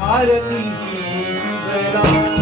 भारती की जय राम।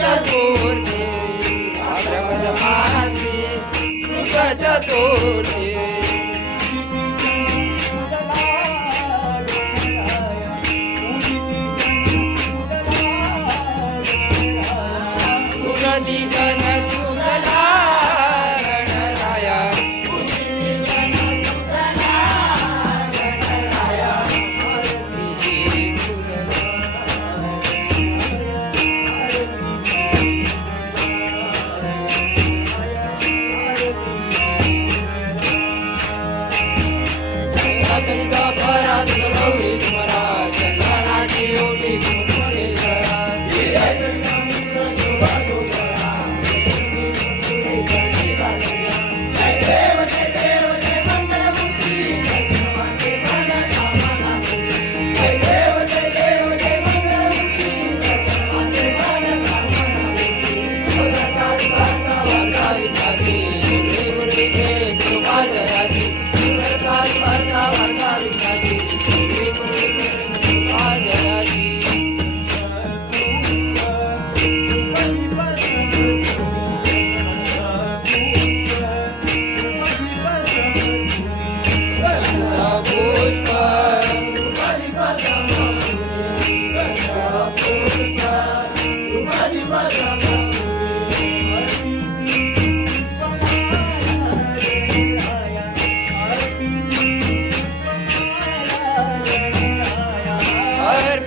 चतुर्थी अभ्रमद महासी चतुर्थी Hey,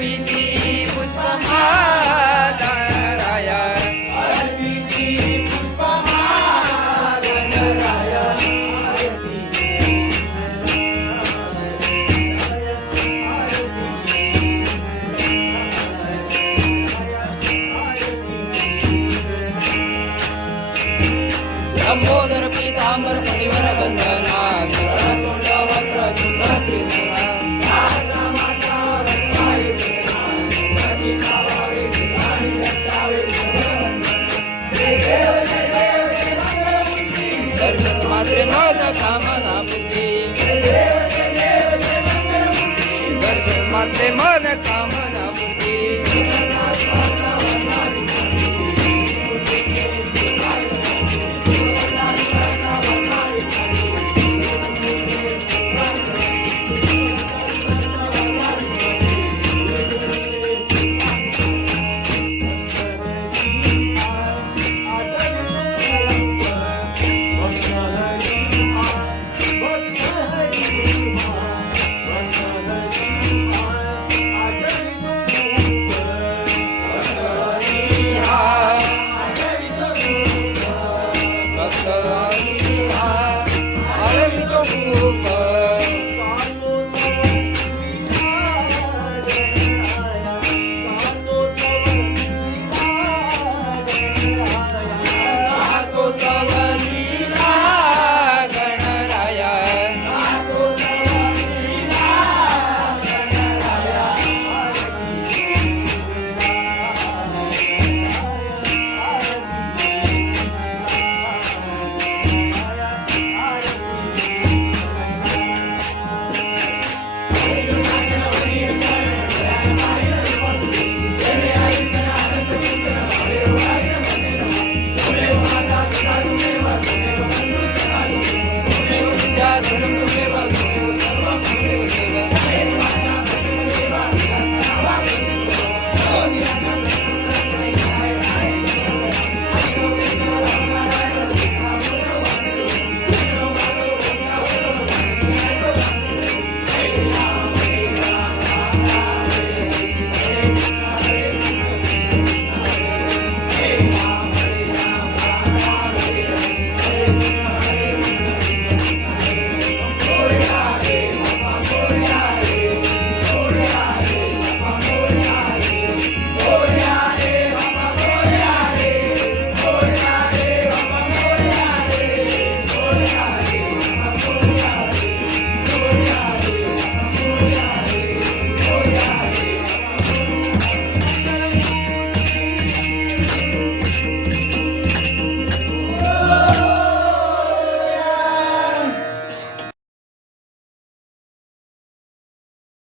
You. Radha Kama.